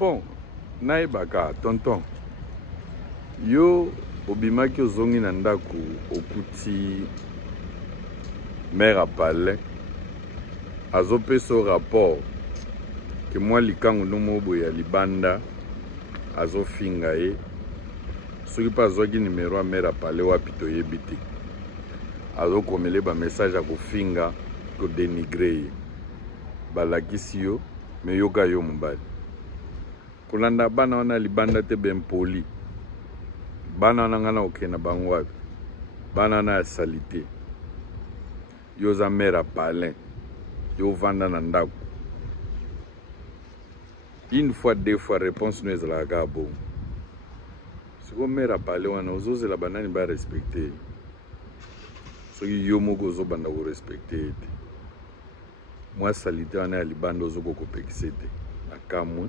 bon naibaka tonton yo obimaki ozongi na ndako okuti mère apale azopesa rapport ke mwa likango nomo boye ya libanda azofinga ye soki mpe azwaki nimero ya mère apale wapi toyebi te azokomele bamessage ya kofinga kodenigre ye balakisi yo me yoka yo mobali kolanda bana wana libanda te bempoli bana wana nga na okenda bango wapi bana wana ya salite yo oza mère apalin yo ovanda na ndako une fois deux fois réponse no ezalaka kaka bongo siko mère apale wana ozozela banani barespecte soki yo moko ozobanda korespecte ye te mwa salite wana ya libanda ozokokopekisa te na kamwe